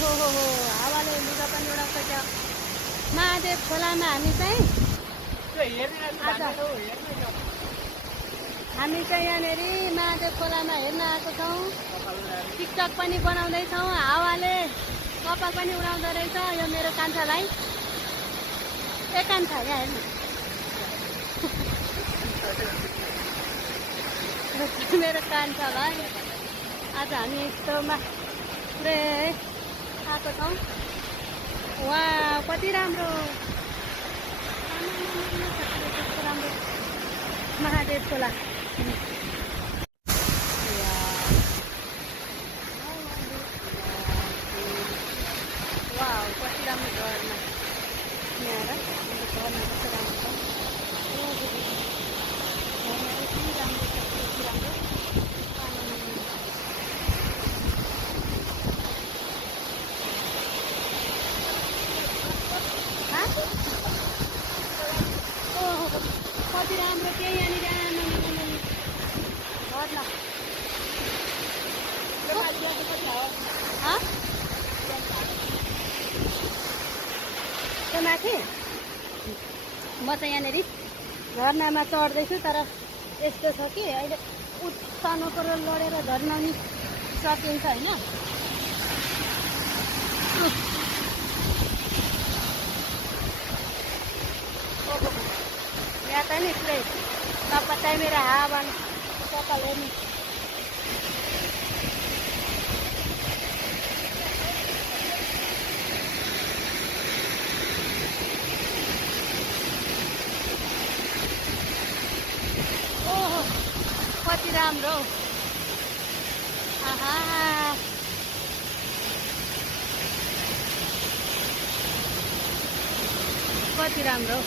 हो हावाले लुगा पनि उडाउँछ क्या। महादेव खोलामा हामी चाहिँ यहाँनिर महादेव खोलामा हेर्न आएको छौँ। टिकटक पनि बनाउँदैछौँ। हावाले कपाल पनि उडाउँदो रहेछ यो मेरो कान्छालाई। ए कान्छा यहाँ हेर्नु मेरो कान्छालाई। आज हामी यस्तोमा पुरै आएको छौँ। वाह कति राम्रो कस्तो राम्रो महादेव खोला। वाह कति राम्रो झरना यहाँ र झरना कस्तो राम्रो छ। झरना यति राम्रो छ यति राम्रो। कति राम्रो के यहाँनिर झरना। त्यो माथि म चाहिँ यहाँनिर झरनामा चढ्दैछु। तर यस्तो छ कि अहिले उत्तानो कुरो लडेर झर्नाउनु सकिन्छ होइन। यहाँ त नि पुरै तपाईँ मेरो हावा कपाल हेर्नु। ओहो कति राम्रो। आहा कति राम्रो।